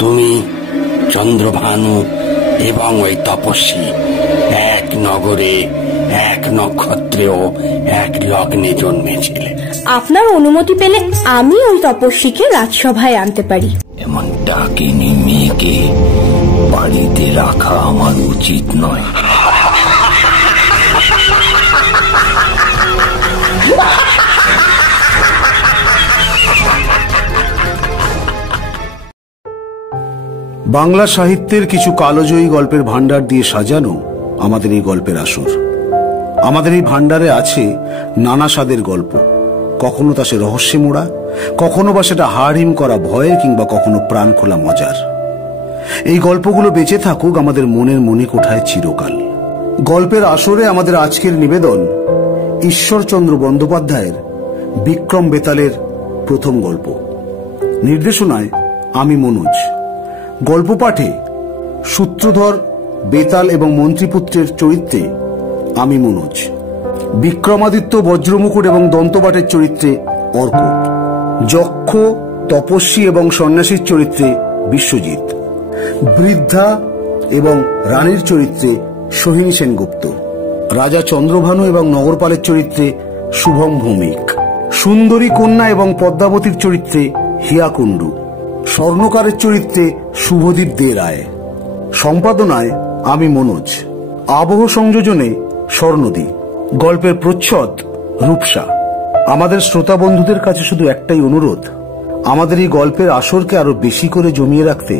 তুমি, চন্দ্রভানু এবং ওই তপস্বী এক নগরে, এক নক্ষত্রেও এক লগ্নে জন্মেছিলে। আপনার অনুমতি পেলে আমি ওই তপস্বীকে রাজসভায় আনতে পারি। এমন ডাকিনী মেয়েকে বাড়িতে রাখা আমার উচিত নয়। বাংলা সাহিত্যের কিছু কালজয়ী গল্পের ভান্ডার দিয়ে সাজানো আমাদের এই গল্পের আসর। আমাদের এই ভান্ডারে আছে নানা স্বাদের গল্প, কখনো তা সে রহস্যে মোড়া, কখনো বা সেটা হাড়হিম করা ভয়ের, কিংবা কখনো প্রাণ খোলা মজার। এই গল্পগুলো বেঁচে থাকুক আমাদের মনের মণিকোঠায় চিরকাল। গল্পের আসরে আমাদের আজকের নিবেদন ঈশ্বরচন্দ্র বন্দ্যোপাধ্যায়ের বিক্রম বেতালের প্রথম গল্প। নির্দেশনায় আমি মনোজ। গল্প পাঠে সূত্রধর, বেতাল এবং মন্ত্রীপুত্রের চরিত্রে আমি মনোজ, বিক্রমাদিত্য, বজ্রমুকুট এবং দন্তবাটের চরিত্রে অর্ক, যক্ষ, তপস্বী এবং সন্ন্যাসীর চরিত্রে বিশ্বজিৎ, বৃদ্ধা এবং রানীর চরিত্রে সোহিনী সেনগুপ্ত, রাজা চন্দ্রভানু এবং নগরপালের চরিত্রে শুভম ভৌমিক, সুন্দরী কন্যা এবং পদ্মাবতীর চরিত্রে হিয়া কুণ্ডু, স্বর্ণকারের চরিত্রে শুভদীপ দে রায়। সম্পাদনায় আমি মনোজ। আবহ সংযোজনে স্বর্ণদী। গল্পের প্রচ্ছদ রূপসা। আমাদের শ্রোতা বন্ধুদের কাছে শুধু একটাই অনুরোধ, আমাদের এই গল্পের আসরকে আরো বেশি করে জমিয়ে রাখতে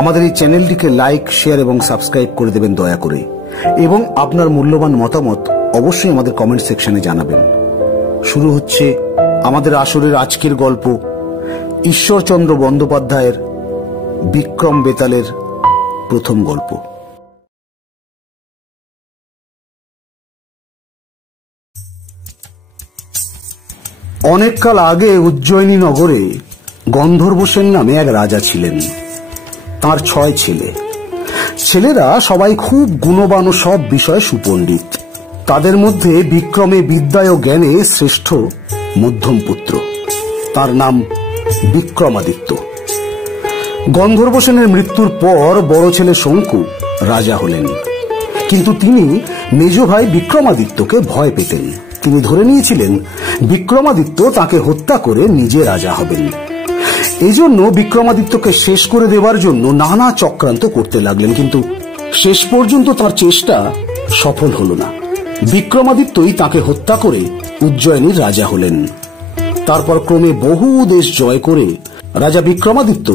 আমাদের এই চ্যানেলটিকে লাইক, শেয়ার এবং সাবস্ক্রাইব করে দেবেন দয়া করে, এবং আপনার মূল্যবান মতামত অবশ্যই আমাদের কমেন্ট সেকশনে জানাবেন। শুরু হচ্ছে আমাদের আসরের আজকের গল্প, ঈশ্বরচন্দ্র বন্দ্যোপাধ্যায়ের বিক্রম বেতালের প্রথম গল্প। অনেককাল আগে উজ্জয়িনী নগরে গন্ধর্ব সেন নামে এক রাজা ছিলেন। তার 6 ছেলে। ছেলেরা সবাই খুব গুণবান ও সব বিষয়ে সুপণ্ডিত। তাদের মধ্যে বিক্রমে বিদ্যায় ও জ্ঞানে শ্রেষ্ঠ মধ্যম পুত্র। তার নাম বিক্রমাদিত্য। গন্ধর্ব সেনের মৃত্যুর পর বড় ছেলে শঙ্কু রাজা হলেন, কিন্তু তিনি মেজ ভাই বিক্রমাদিত্যকে ভয় পেতেন। তিনি ধরে নিয়েছিলেন বিক্রমাদিত্য তাকে হত্যা করে নিজে রাজা হবেন। এই জন্য বিক্রমাদিত্যকে শেষ করে দেওয়ার জন্য নানা চক্রান্ত করতে লাগলেন, কিন্তু শেষ পর্যন্ত তার চেষ্টা সফল হল না। বিক্রমাদিত্যই তাকে হত্যা করে উজ্জয়িনীর রাজা হলেন। তারপর ক্রমে বহু দেশ জয় করে রাজা বিক্রমাদিত্য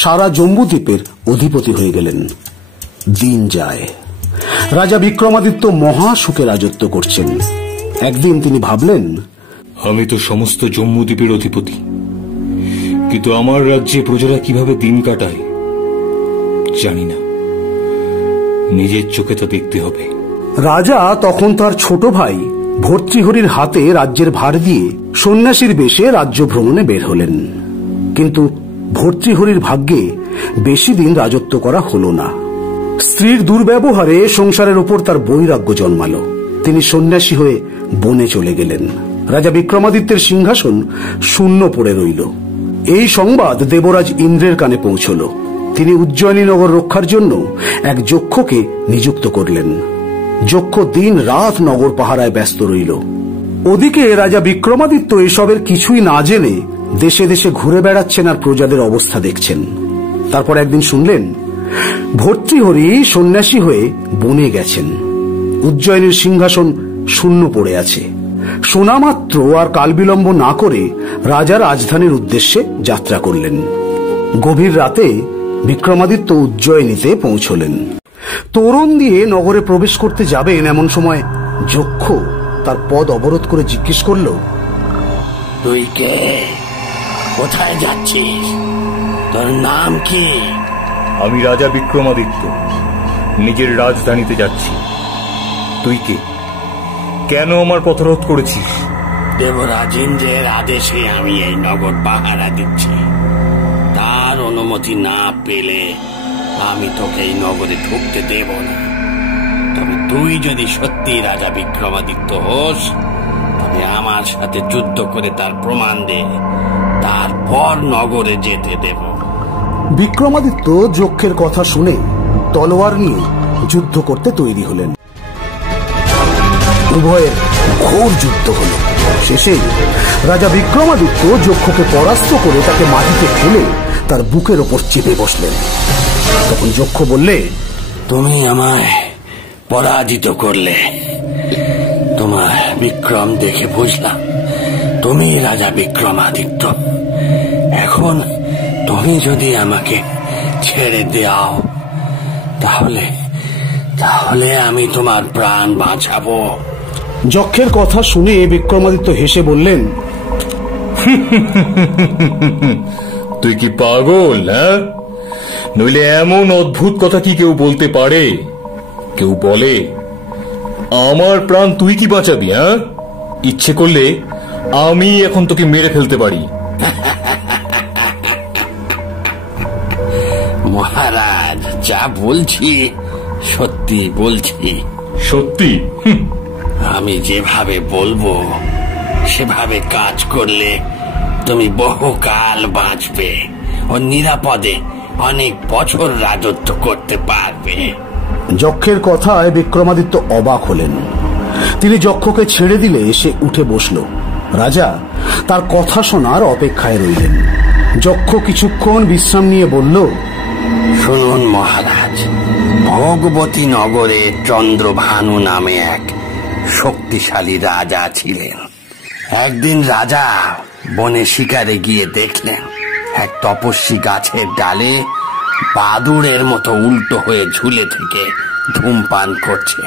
সারা জম্বুদ্বীপের অধিপতি হয়ে গেলেন। দিন যায়, রাজা বিক্রমাদিত্য মহা সুখে রাজত্ব করছেন। একদিন তিনি ভাবলেন, আমি তো সমস্ত জম্বুদ্বীপের অধিপতি, কিন্তু আমার রাজ্যে প্রজারা কিভাবে দিন কাটায় জানি না। নিজের চোখে তা দেখতে হবে। রাজা তখন তার ছোট ভাই ভর্তৃহরির হাতে রাজ্যের ভার দিয়ে সন্ন্যাসীর বেশে রাজ্য ভ্রমণে বের হলেন। কিন্তু ভর্তৃহরির ভাগ্যে বেশি দিন রাজত্ব করা হল না। স্ত্রীর দুর্ব্যবহারে সংসারের উপর তার বৈরাগ্য জন্মালো। তিনি সন্ন্যাসী হয়ে বনে চলে গেলেন। রাজা বিক্রমাদিত্যের সিংহাসন শূন্য পড়ে রইল। এই সংবাদ দেবরাজ ইন্দ্রের কানে পৌঁছল। তিনি উজ্জয়িনী নগর রক্ষার জন্য এক যক্ষকে নিযুক্ত করলেন। যক্ষ দিন রাত নগর পাহারায় ব্যস্ত রইল। ওদিকে রাজা বিক্রমাদিত্য এসবের কিছুই না জেনে দেশে দেশে ঘুরে বেড়াচ্ছেন আর প্রজাদের অবস্থা দেখছেন। তারপর একদিন শুনলেন ভর্তৃহরি সন্ন্যাসী হয়ে বনে গেছেন। উজ্জয়িনীর সিংহাসন শূন্য পড়ে আছে। শোনা মাত্র আর কালবিলম্ব না করে রাজা রাজধানীর উদ্দেশ্যে যাত্রা করলেন। গভীর রাতে বিক্রমাদিত্য উজ্জয়িনীতে পৌঁছলেন। তোরণ দিয়ে নগরে প্রবেশ করতে যাবেন এমন সময় যক্ষ তার পদ অবরোধ করে জিজ্ঞেস করল, তুই কে? কোথায় যাচ্ছিস? তোর নাম কি? আমি রাজা বিক্রমাদিত্য, নিজের রাজধানীতে যাচ্ছি। তুই কে? কেন আমার পথরোধ করেছিস? দেবরাজ ইন্দ্রের আদেশে আমি এই নগর পাহারা দিচ্ছি। তার অনুমতি না পেলে আমি তোকে এই নগরে ঢুকতে দেব না। তবে তুই যদি সত্যি রাজা বিক্রমাদিত্য হোস, তবে আমার সাথে যুদ্ধ করে তার প্রমাণ দে, তারপর নগরে যেতে দেব। বিক্রমাদিত্য যক্ষের কথা শুনে তলোয়ার নিয়ে যুদ্ধ করতে তৈরি হলেন। উভয়ের ঘোর যুদ্ধ হল। শেষে রাজা বিক্রমাদিত্য যক্ষকে পরাস্ত করে তাকে মাটিতে ফেলে তার বুকের ওপর চেপে বসলেন। তখন যক্ষ বললে, তুমি আমায় পরাজিত করলে। তোমার বিক্রম দেখে বুঝলাম তুমি রাজা বিক্রমাদিত্য। এখন তুমি যদি আমাকে ছেড়ে দাও তাহলে তাহলে আমি তোমার প্রাণ বাঁচাবো। যক্ষের কথা শুনে বিক্রমাদিত্য হেসে বললেন, তুই কি পাগল? হ্যাঁ, নইলে এমন অদ্ভুত কথা কি কেউ বলতে পারে? কেউ বলে আমার প্রাণ তুই কি বাঁচাবি? হ্যাঁ, ইচ্ছে করলে আমি এখন তোকে মেরে ফেলতে পারি। মহারাজ, যা বলছি সত্যি বলছি। সত্যি? আমি যেভাবে বলবো সেভাবে কাজ করলে তুমি বহুকাল বাঁচবে ও নিরাপদে অনেক বছর রাজত্ব করতে পারবে। যক্ষের কথায় বিক্রমাদিত্য অবাক হলেন। তিনি যক্ষকে ছেড়ে দিলে সে উঠে বসল। রাজা তার কথা শোনার অপেক্ষায় রইলেন। যক্ষ কিছুক্ষণ বিশ্রাম নিয়ে বলল, শুনুন মহারাজ, ভগবতী নগরে চন্দ্রভানু নামে এক শক্তিশালী রাজা ছিলেন। একদিন রাজা বনে শিকারে গিয়ে দেখলেন এক তপস্বী গাছের ডালে বাদুড়ের মতো উল্টো হয়ে ঝুলে থেকে ধূমপান করছে।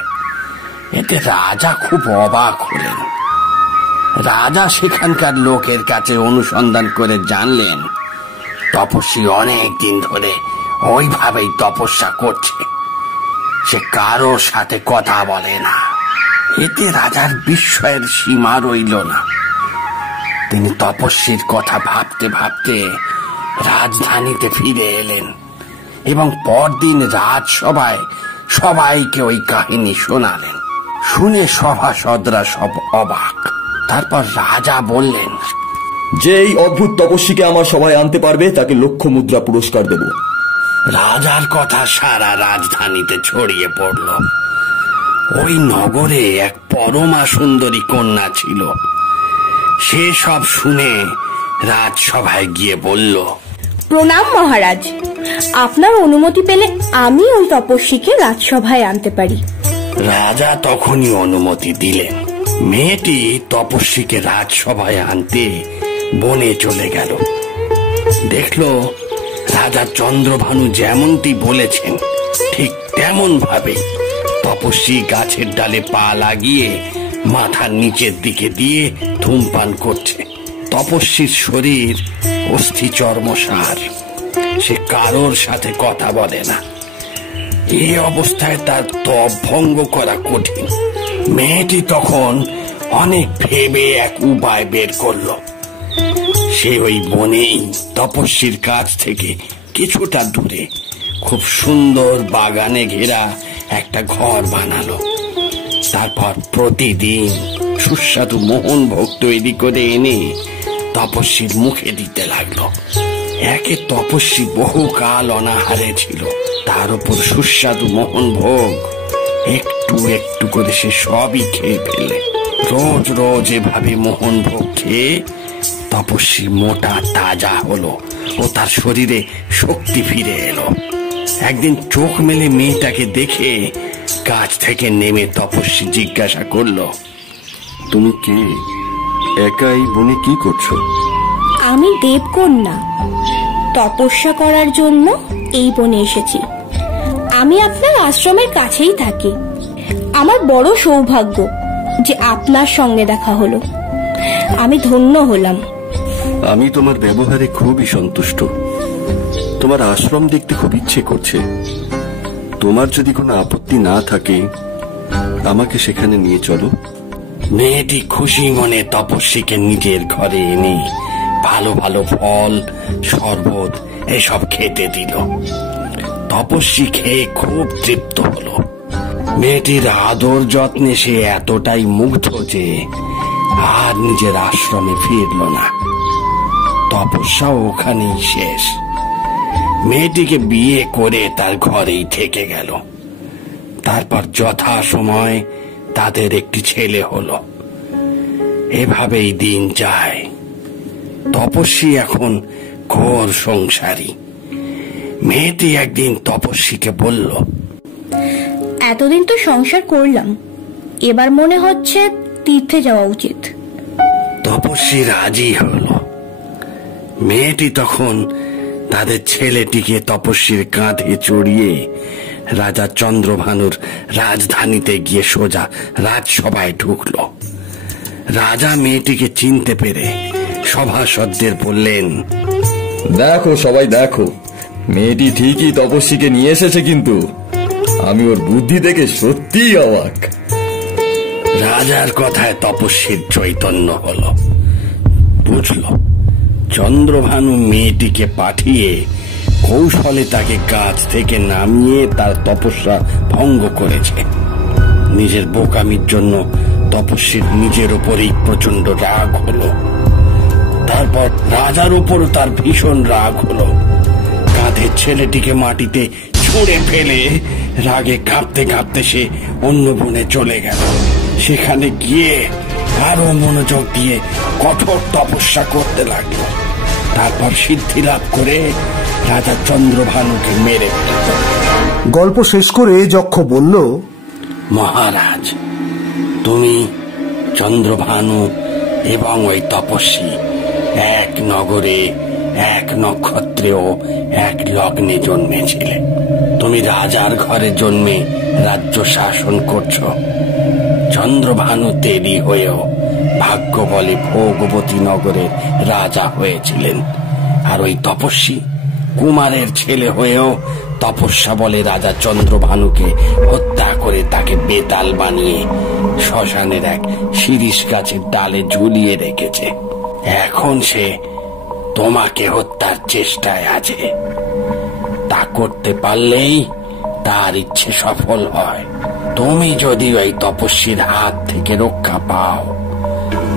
এতে রাজা খুব অবাক হলেন। রাজা সেখানকার লোকের কাছে অনুসন্ধান করে জানলেন তপস্বী অনেক দিন ধরে ওইভাবেই তপস্যা করছে। সে কারোর সাথে কথা বলে না। এতে রাজার বিস্ময়ের সীমা রইল না। তিনি তপস্বীর কথা ভাবতে ভাবতে রাজধানীতে ফিরে এলেন এবং পরদিন রাজসভায় সবাইকে ওই কাহিনী শোনালেন। শুনে সভাসদরা সব অবাক। তারপর রাজা বললেন, যে এই অদ্ভুত তপস্বীকে আমার সভায় আনতে পারবে তাকে 1,00,000 মুদ্রা পুরস্কার দেব। রাজার কথা সারা রাজধানীতে ছড়িয়ে পড়ল। ওই নগরে এক পরমা সুন্দরী কন্যা ছিল। সে সব শুনে রাজসভায় গিয়ে বলল, প্রণাম মহারাজ, আপনার অনুমতি পেলে আমি ওই তপস্বীকে রাজসভায় আনতে পারি। রাজা তখনই অনুমতি দিলেন। মেয়েটি তপস্বীকে রাজসভায় আনতে বনে চলে গেল। দেখল রাজা চন্দ্রভানু যেমনটি বলেছেন ঠিক তেমন ভাবে তপস্বী গাছের ডালে পা লাগিয়ে মাথার নিচের দিকে দিয়ে ধূমপান করছে। তপস্বীর শরীর অস্থি চর্মসার। সে কারোর সাথে কথা বলে না। এই অবস্থায় তার তপ ভঙ্গ করা কঠিন। মেয়েটি তখন অনেক ভেবে এক উপায় বের করল। সে ওই বনেই তপস্বীর কাছ থেকে কিছুটা দূরে খুব সুন্দর বাগানে ঘেরা একটা ঘর বানালো। তারপর প্রতিদিন সুস্বাদু মোহন ভোগ তৈরি করে এনে তপস্বীর মুখে দিতে লাগলো। একে তপস্বী বহুকাল অনাহারে ছিল, তার উপর সুস্বাদু মোহন ভোগ। একটু একটু করে সে সবই খেয়ে ফেলে। রোজ রোজ এভাবে মোহন ভোগ খেয়ে তপস্বী মোটা তাজা হলো ও তার শরীরে শক্তি ফিরে এলো। একদিন চোখ মেলে মেয়েটাকে দেখে গাছ থেকে নেমে তপস্বী জিজ্ঞাসা করলো, তুমি কে? একাই বনে কি করছো? আমি দেবকন্যা, তপস্যা করার জন্য এই বনে এসেছি। আমি আপনার আশ্রমের কাছেই থাকি। আমার বড় সৌভাগ্য যে আপনার সঙ্গে দেখা হলো। আমি ধন্য হলাম। আমি তোমার ব্যবহারে খুবই সন্তুষ্ট। তোমার আশ্রম দেখতে খুব ইচ্ছে করছে। তোমার যদি কোনো আপত্তি না থাকে আমাকে সেখানে নিয়ে চলো। মেয়েটি খুশি মনে তপস্বীকে নিজের ঘরে এনে ভালো ভালো ফল, শরবত এসব খেতে দিল। তপস্বী খেয়ে খুব তৃপ্ত হলো। মেয়েটির আদর যত্নে সে এতটাই মুগ্ধ যে আর নিজের আশ্রমে ফিরল না। তপস্যা ওখানেই শেষ। মেয়েটিকে বিয়ে করে তার ঘরেই থেকে গেল। তারপর যথা সময় তাদের একটি ছেলে হলো। এভাবেই দিন যায়। তপস্বী এখন ঘোর সংসারী। মেয়েটি একদিন তপস্বীকে বলল, এতদিন তো সংসার করলাম, এবার মনে হচ্ছে তীর্থে যাওয়া উচিত। তপস্বী রাজি হলো। মেয়েটি তখন তাদের ছেলেটিকে তপস্বীর কাঁধে চড়িয়ে রাজা চন্দ্রভানুর রাজধানীতে গিয়ে সোজা রাজসভায় ঢুকল। রাজা মেয়েটিকে চিনতে পেরে সভাসদদের বললেন, দেখো সবাই দেখো, মেয়েটি ঠিকই তপস্বীকে নিয়ে এসেছে, কিন্তু আমি ওর বুদ্ধি থেকে সত্যিই অবাক। রাজার কথায় তপস্বীর চৈতন্য হলো। বুঝল চন্দ্রভানু মেয়েটিকে পাঠিয়ে কৌশলে তাকে গাছ থেকে নামিয়ে তার তপস্যা ভঙ্গ করেছে। নিজের বোকামির জন্য তপস্বীর নিজের উপরেই প্রচন্ড রাগ হলো। তারপর রাজার উপরও তার ভীষণ রাগ হলো। কাঁধের ছেলেটিকে মাটিতে ছুঁড়ে ফেলে রাগে কাঁপতে কাঁপতে সে অন্য বনে চলে গেল। সেখানে গিয়ে আরো মনোযোগ দিয়ে কঠোর তপস্যা করতে লাগলো। তারপর সিদ্ধি লাভ করে রাজা চন্দ্রভানুকে মেরে ফেলল। গল্প শেষ করে যক্ষ বলল, মহারাজ, তুমি চন্দ্রভানু এবং ওই তপস্বী এক নগরে, এক নক্ষত্রে ও এক লগ্নে জন্মেছিলে। তুমি রাজার ঘরে জন্মে রাজ্য শাসন করছো। চন্দ্রভানু দেরি হয়েও ভাগ্য বলে ভোগবতী নগরের রাজা হয়েছিলেন, আর ওই তপস্বী কুমারের ছেলে হয়েও তপস্যা বলে রাজা চন্দ্রভানুকে হত্যা করে তাকে বেতাল বানিয়ে শ্মশানের এক শিরীষ গাছের ডালে ঝুলিয়ে রেখেছে। এখন সে তোমাকে হত্যার চেষ্টায় আছে। তা করতে পারলেই তার ইচ্ছে সফল হয়। তুমি যদি ওই তপস্বীর হাত থেকে রক্ষা পাও,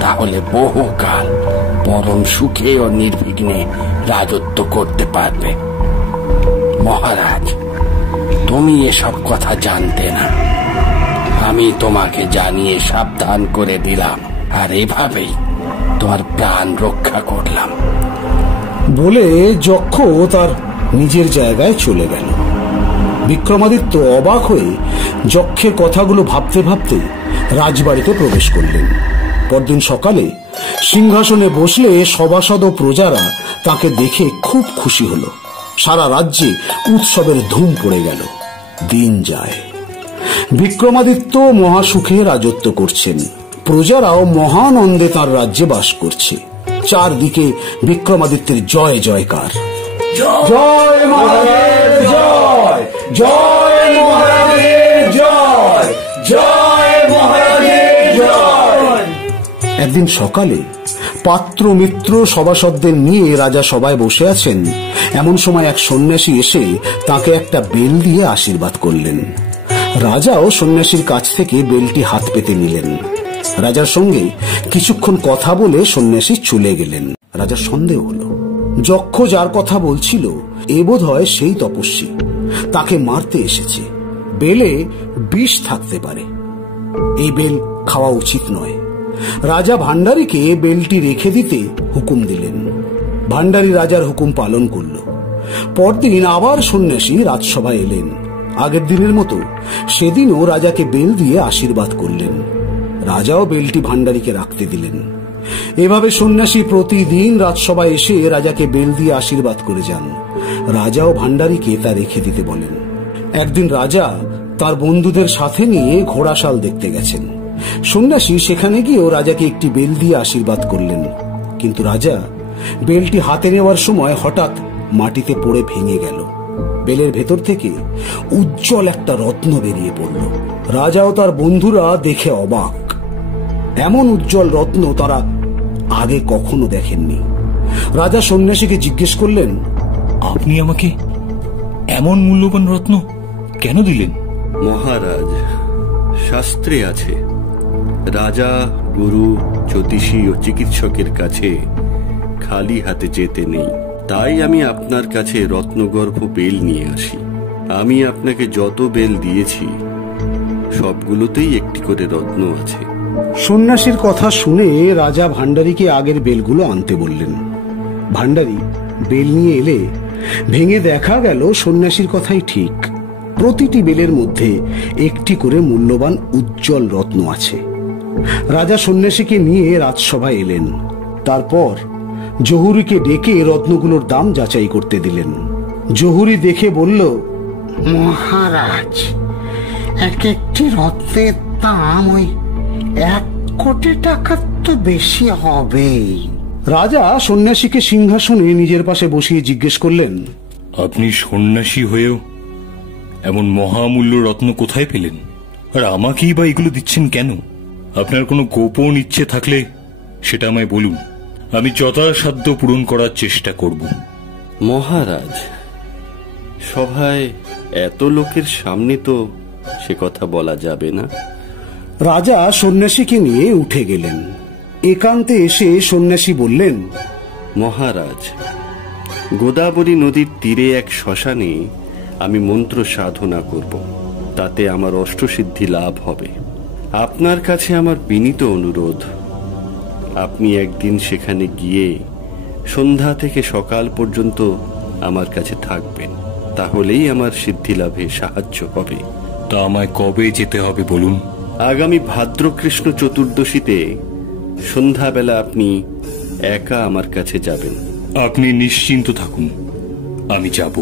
তাহলে বহুকাল পরম সুখে ও নির্বিঘ্নে রাজত্ব করতে পারবে। মহারাজ, তুমি এসব কথা জানতে না, আমি তোমাকে জানিয়ে সাবধান করে দিলাম, আর এভাবেই তোমার প্রাণ রক্ষা করলাম। বলে যক্ষ তার নিজের জায়গায় চলে গেল। বিক্রমাদিত্য অবাক হয়ে যক্ষের কথাগুলো ভাবতে ভাবতে রাজবাড়িতে প্রবেশ করলেন। পরদিন সকালে সিংহাসনে বসলে সভাসদ ও প্রজারা তাকে দেখে খুব খুশি হল। সারা রাজ্যে উৎসবের ধুম পড়ে গেল। দিন যায়। বিক্রমাদিত্য মহাসুখে রাজত্ব করছেন। প্রজারাও মহানন্দে তার রাজ্যে বাস করছে। চারদিকে বিক্রমাদিত্যের জয় জয়কার। জয় মহারাজের জয়, জয় মহারাজের জয়, জয় মহারাজের জয়। একদিন সকালে পাত্র মিত্র সভাসদদের নিয়ে রাজা সভায় বসে আছেন। এমন সময় এক সন্ন্যাসী এসে তাকে একটা বেল দিয়ে আশীর্বাদ করলেন। রাজাও সন্ন্যাসীর কাছ থেকে বেলটি হাত পেতে নিলেন। রাজার সঙ্গে কিছুক্ষণ কথা বলে সন্ন্যাসী চলে গেলেন। রাজার সন্দেহ হল, যক্ষ যার কথা বলছিল এ বোধ হয় সেই তপস্বী, তাকে মারতে এসেছে। বেলে বিষ থাকতে পারে, এই বেল খাওয়া উচিত নয়। রাজা ভান্ডারীকে বেলটি রেখে দিতে হুকুম দিলেন। ভান্ডারী রাজার হুকুম পালন করল। পরদিন আবার সন্ন্যাসী রাজসভায় এলেন। আগের দিনের মতো সেদিনও রাজাকে বেল দিয়ে আশীর্বাদ করলেন। রাজাও বেলটি ভান্ডারীকে রাখতে দিলেন। এভাবে সন্ন্যাসী প্রতিদিন রাজসভায় এসে রাজাকে বেল দিয়ে আশীর্বাদ করে যান। রাজাও ভান্ডারীকে তা রেখে দিতে বলেন। একদিন রাজা তার বন্ধুদের সাথে নিয়ে ঘোড়াশাল দেখতে গেছেন। সন্ন্যাসী সেখানে গিয়েও রাজাকে একটি বেল দিয়ে আশীর্বাদ করলেন। কিন্তু রাজা বেলটি হাতে নেওয়ার সময় হঠাৎ মাটিতে পড়ে ভেঙে গেল। বেলের ভেতর থেকে উজ্জ্বল একটা রত্ন বেরিয়ে পড়ল। রাজা ও তার বন্ধুরা দেখে অবাক। এমন উজ্জ্বল রত্ন তারা আগে কখনো দেখেননি। রাজা সন্ন্যাসীকে জিজ্ঞেস করলেন, আপনি আমাকে এমন মূল্যবান রত্ন কেন দিলেন? মহারাজ, শাস্ত্রে আছে, রাজা, গুরু, জ্যোতিষী ও চিকিৎসকের কাছে খালি হাতে যেতে নেই। তাই আমি আপনার কাছে রত্নগর্ভ বেল নিয়ে আসি। আমি আপনাকে যত বেল দিয়েছি সবগুলোতেই একটি করে রত্ন আছে। সন্ন্যাসীর কথা শুনে রাজা ভান্ডারীকে আগের বেলগুলো আনতে বললেন। ভান্ডারী বেল নিয়ে এলে ভেঙে দেখা গেল সন্ন্যাসীর কথাই ঠিক। প্রতিটি বেলের মধ্যে একটি করে মূল্যবান উজ্জ্বল রত্ন আছে। রাজা সন্ন্যাসীকে নিয়ে রাজসভায় এলেন। তারপর জহুরীকে ডেকে রত্নগুলোর দাম যাচাই করতে দিলেন। জহুরী দেখে বলল, মহারাজ, এক একটি রত্নের দাম ওই 1 কোটি টাকার তো বেশি হবেই। রাজা সন্ন্যাসীকে সিংহাসনে নিজের পাশে বসিয়ে জিজ্ঞেস করলেন, আপনি সন্ন্যাসী হয়েও এমন মহামূল্য রত্ন কোথায় পেলেন? আর আমাকেই বা এগুলো দিচ্ছেন কেন? আপনার কোনো গোপন ইচ্ছে থাকলে সেটা আমায় বলুন, আমি যথাসাধ্য পূরণ করার চেষ্টা করব। মহারাজ, সভায় এত লোকের সামনে তো সে কথা বলা যাবে না। রাজা সন্ন্যাসীকে নিয়ে উঠে গেলেন। একান্তে এসে সন্ন্যাসী বললেন, মহারাজ, গোদাবরী নদীর তীরে এক শ্মশানে আমি মন্ত্র সাধনা করব, তাতে আমার অষ্টসিদ্ধি লাভ হবে। আপনার কাছে আমার বিনীত অনুরোধ, আপনি একদিন সেখানে গিয়ে সন্ধ্যা থেকে সকাল পর্যন্ত আমার কাছে থাকবেন, তাহলেই আমার সিদ্ধি লাভে সাহায্য হবে। তা আমায় কবে যেতে হবে বলুন? আগামী ভাদ্রকৃষ্ণ চতুর্দশীতে সন্ধ্যাবেলা আপনি একা আমার কাছে যাবেন। আপনি নিশ্চিন্ত থাকুন, আমি যাব।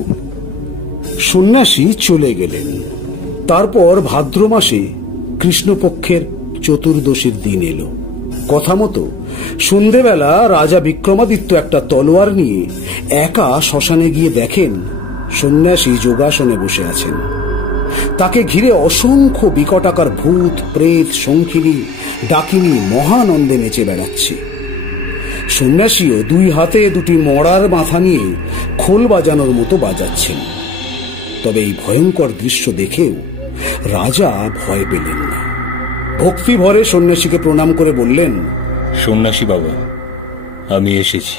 সন্ন্যাসী চলে গেলেন। তারপর ভাদ্র মাসে কৃষ্ণপক্ষের চতুর্দশীর দিন এলো। কথা মতো সন্ধেবেলা রাজা বিক্রমাদিত্য একটা তলোয়ার নিয়ে একা শ্মশানে গিয়ে দেখেন সন্ন্যাসী যোগাসনে বসে আছেন। তাকে ঘিরে অসংখ্য বিকটাকার ভূত, প্রেত, শঙ্খিনী, ডাকিনী মহানন্দে নেচে বেড়াচ্ছে। সন্ন্যাসীও 2 হাতে 2টি মরার মাথা নিয়ে খোল বাজানোর মতো বাজাচ্ছেন। তবে এই ভয়ঙ্কর দৃশ্য দেখেও রাজা ভয় পেলেন না। ভক্তি ভরে সন্ন্যাসীকে প্রণাম করে বললেন, সন্ন্যাসী বাবা, আমি এসেছি।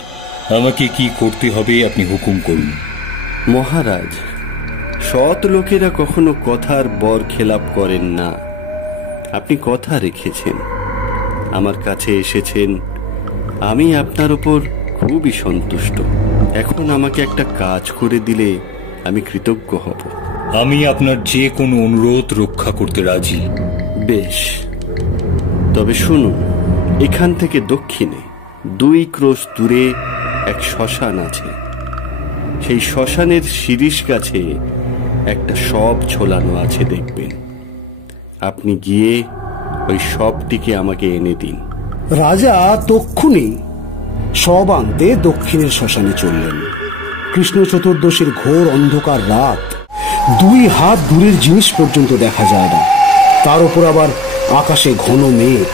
আমাকে কি করতে হবে আপনি হুকুম করুন। মহারাজ, সৎ লোকেরা কখনো কথার বর খেলাপ করেন না। আপনি কথা রেখেছেন, আমার কাছে এসেছেন, আমি আপনার উপর খুবই সন্তুষ্ট। এখন আমাকে একটা কাজ করে দিলে আমি কৃতজ্ঞ হব। আমি আপনার যে কোনো অনুরোধ রক্ষা করতে রাজি। বেশ, তবে শুনুন, এখান থেকে দক্ষিণে 2 ক্রোশ দূরে এক শ্মশান আছে। সেই শ্মশানের শিরীষ গাছে একটা শব ঝোলানো আছে, দেখবেন। আপনি গিয়ে ওই শবটিকে আমাকে এনে দিন। রাজা তক্ষুনি শব আনতে দক্ষিণের শ্মশানে চললেন। কৃষ্ণ চতুর্দশীর ঘোর অন্ধকার রাত, 2 হাত দূরের জিনিস পর্যন্ত দেখা যায় না। তার উপর আবার আকাশে ঘন মেঘ,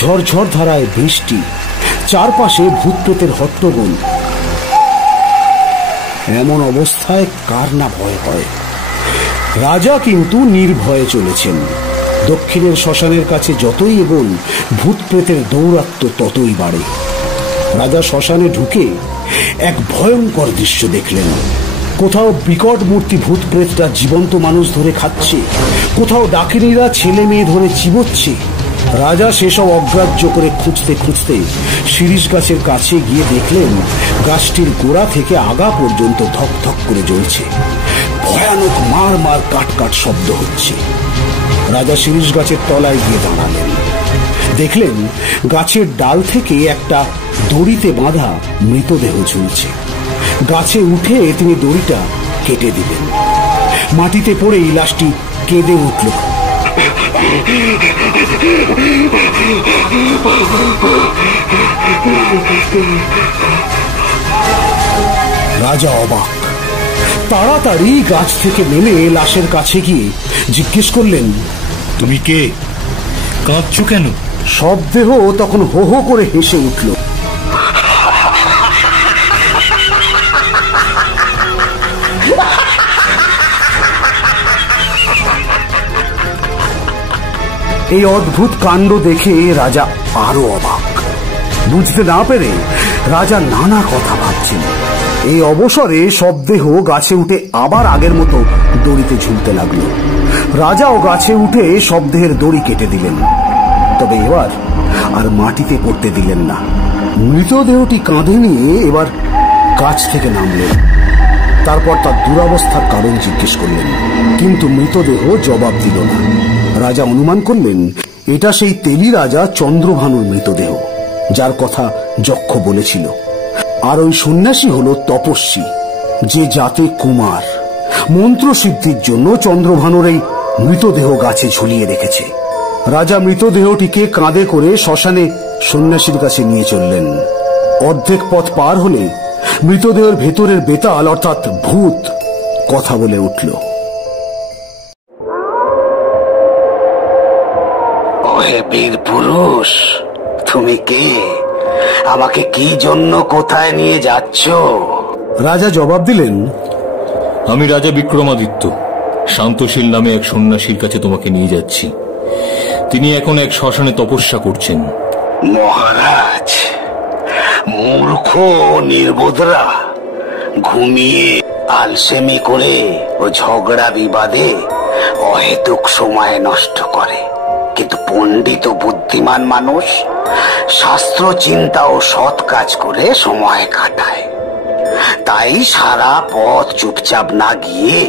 ঝরঝর ধারায় বৃষ্টি, চারপাশে ভূতপ্রেতের হট্টগোল। এমন অবস্থায় কার না ভয় হয়? রাজা কিন্তু নির্ভয়ে চলেছেন। দক্ষিণের শ্মশানের কাছে যতই এগোন ভূতপ্রেতের দৌরাত্ম্য ততই বাড়ে। রাজা শ্মশানে ঢুকে এক ভয়ঙ্কর দৃশ্য দেখলেন। কোথাও বিকট মূর্তি ভূতপ্রেতটা জীবন্ত মানুষ ধরে খাচ্ছে, কোথাও ডাকিনীরা ছেলে মেয়ে ধরে চিবোচ্ছে। রাজা সেসব অগ্রাহ্য করে খুঁজতে খুঁজতে শিরীষ গাছের কাছে গিয়ে দেখলেন গাছটির গোড়া থেকে আগা পর্যন্ত ধক ধক করে জ্বলছে। ভয়ানক মার মার কাট কাট শব্দ হচ্ছে। রাজা শিরীষ গাছের তলায় গিয়ে দাঁড়ালেন। দেখলেন গাছের ডাল থেকে একটা দড়িতে বাঁধা মৃতদেহ ঝুলছে। গাছে উঠে তিনি দড়িটা কেটে দিলেন। মাটিতে পড়েই লাশটি কেঁদে উঠল। রাজা অবাক। তাড়াতাড়ি গাছ থেকে নেমে লাশের কাছে গিয়ে জিজ্ঞেস করলেন, তুমি কে? কাঁদছো কেন? সব দেহ তখন হো হো করে হেসে উঠল। এই অদ্ভুত কাণ্ড দেখে রাজা আরো অবাক। বুঝতে না পেরে রাজা নানা কথা ভাবছেন। এই অবসরে সব দেহ গাছে উঠে আবার আগের মতো দড়িতে ঝুলতে লাগলো। রাজাও গাছে উঠে সব দেহের দড়ি কেটে দিলেন, তবে এবার আর মাটিতে পড়তে দিলেন না। মৃতদেহটি কাঁধে নিয়ে এবার গাছ থেকে নামলেন। তারপর তার দুরবস্থার কারণ জিজ্ঞেস করলেন, কিন্তু মৃতদেহ জবাব দিল না। রাজা অনুমান করলেন এটা সেই তেলি রাজা চন্দ্রভানুর মৃতদেহ, যার কথা যক্ষ বলেছিল। আর ওই সন্ন্যাসী হল তপস্বী, যে জাতে কুমার। মন্ত্র সিদ্ধির জন্য চন্দ্রভানুর এই মৃতদেহ গাছে ঝুলিয়ে রেখেছে। রাজা মৃতদেহটিকে কাঁধে করে শ্মশানে সন্ন্যাসীর কাছে নিয়ে চললেন। অর্ধেক পথ পার হলে মৃতদেহের ভেতরের বেতাল অর্থাৎ ভূত কথা বলে উঠল। ওহে বীর পুরুষ, তুমি কে? আমাকে কি জন্য কোথায় নিয়ে যাচ্ছ? রাজা জবাব দিলেন, আমি রাজা বিক্রমাদিত্য শান্তশীল নামে এক সন্ন্যাসীর কাছে তোমাকে নিয়ে যাচ্ছি। তিনি এখন এক শ্মশানে তপস্যা করছেন। মহারাজ, মূর্খ নির্বোধরা ঘুমিয়ে আলসেমি করে ও ঝগড়া বিবাদে অহেতুক সময় নষ্ট করে, কিন্তু পণ্ডিত ও বুদ্ধিমান মানুষ শাস্ত্র চিন্তা ও সৎ কাজ করে সময় কাটায়। তাই সারা পথ চুপচাপ না গিয়ে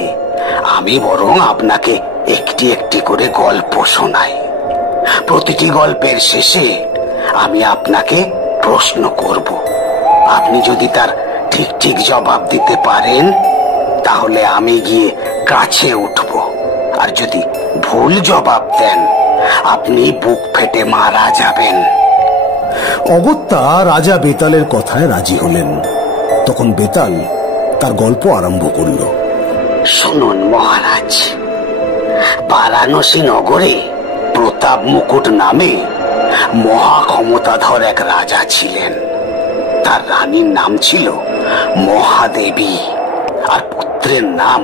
আমি বরং আপনাকে একটি একটি করে গল্প শোনাই। প্রতিটি গল্পের শেষে আমি আপনাকে প্রশ্ন করব। আপনি যদি তার ঠিক ঠিক জবাব দিতে পারেন তাহলে আমি গিয়ে গাছে উঠব, আর যদি ভুল জবাব দেন আপনি বুক ফেটে মারা যাবেন। অগত্যা রাজা বেতালের কথায় রাজি হলেন। তখন বেতাল তার গল্প আরম্ভ করল। শুনুন মহারাজ, বারাণসী নগরে প্রতাপ মুকুট নামে মহা ক্ষমতাধর এক রাজা ছিলেন। তার রানীর নাম ছিল মহাদেবী, আর পুত্রের নাম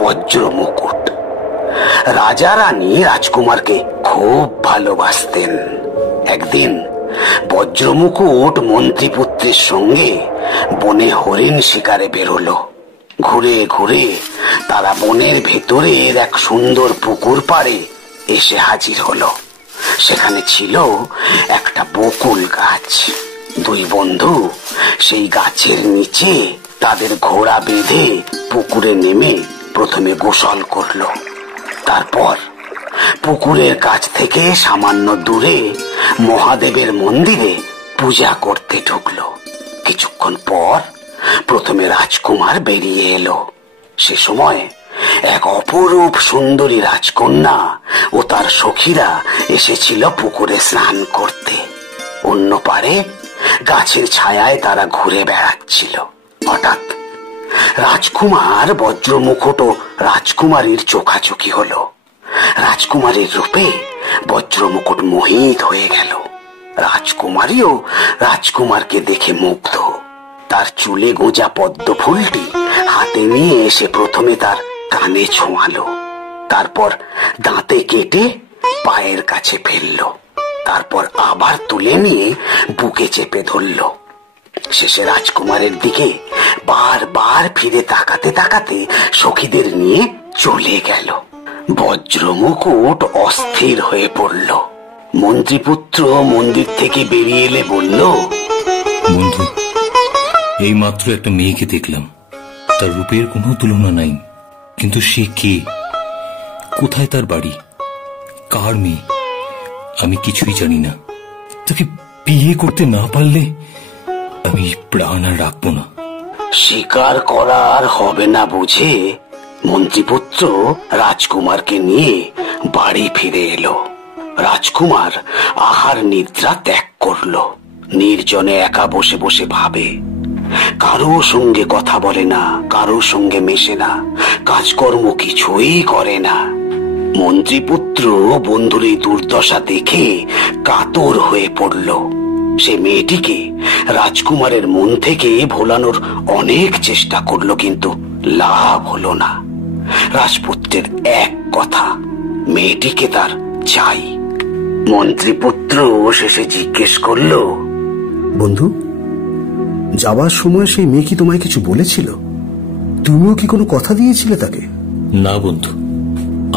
বজ্র মুকুট। রাজা রানী রাজকুমারকে খুব ভালোবাসতেন। একদিন বজ্রমুকুট মন্ত্রীপুত্রের সঙ্গে বনে হরিণ শিকারে বেরোলো। ঘুরে ঘুরে তারা বনের ভেতরের এক সুন্দর পুকুর পাড়ে এসে হাজির হলো। সেখানে ছিল একটা বকুল গাছ। দুই বন্ধু সেই গাছের নিচে তাদের ঘোড়া বেঁধে পুকুরে নেমে প্রথমে গোসল করলো। তারপর পুকুরের কাছ থেকে সামান্য দূরে মহাদেবের মন্দিরে পূজা করতে ঢুকলো। কিছুক্ষণ পর প্রথমে রাজকুমার বেরিয়ে এলো। সে সময় এক অপরূপ সুন্দরী রাজকন্যা ও তার সখীরা এসেছিল পুকুরে স্নান করতে। অন্য পারে গাছের ছায়ায় তারা ঘুরে বেড়াচ্ছিল। হঠাৎ রাজকুমার বজ্রমুকুট ও রাজকুমারীর চোখাচোখি হলো। রাজকুমারীর রূপে বজ্রমুকুট মোহিত হয়ে গেল। রাজকুমারীও রাজকুমারকে দেখে মুগ্ধ। তার চুলে গোঁজা পদ্ম ফুলটি হাতে নিয়ে এসে প্রথমে তার কানে ছোঁয়ালো, তারপর দাঁতে কেটে পায়ের কাছে ফেললো, তারপর আবার তুলে নিয়ে বুকে চেপে ধরল। শেষে রাজকুমারের দিকে বারবার ফিরে তাকাতে তাকাতে সখীদের নিয়ে চলে গেল। বজ্রমুকুট অস্থির হয়ে পড়ল। মন্ত্রীপুত্র মন্দির থেকে বেরিয়ে এলে বলল, বন্ধু, এই মাত্র একটা মেয়েকে দেখলাম। তার রূপের কোনো তুলনা নাই, কিন্তু সে কে? কোথায় তার বাড়ি? কার মেয়ে? আমি কিছুই জানি না। তাকে বিয়ে করতে না পারলে আমি প্রাণ আর রাখবো না। স্বীকার করার হবে না বুঝে মন্ত্রীপুত্র রাজকুমারকে নিয়ে বাড়ি ফিরে এলো। রাজকুমার আহার নিদ্রা ত্যাগ করলো। নির্জনে একা বসে বসে ভাবে। কারো সঙ্গে কথা বলে না, কারো সঙ্গে মেশে না, কাজকর্ম কিছুই করে না। মন্ত্রীপুত্র বন্ধুর এই দুর্দশা দেখে কাতর হয়ে পড়ল। সে মেয়েটিকে রাজকুমারের মন থেকে ভোলানোর অনেক চেষ্টা করলো, কিন্তু লাভ হলো না। রাজপুত্রের এক কথা, মেয়েটিকে তার চাই। মন্ত্রীপুত্র শেষে জিজ্ঞেস করল, বন্ধু, যাবার সময় সেই মেয়ে কি তোমায় কিছু বলেছিল? তুমিও কি কোনো কথা দিয়েছিলে তাকে? না বন্ধু,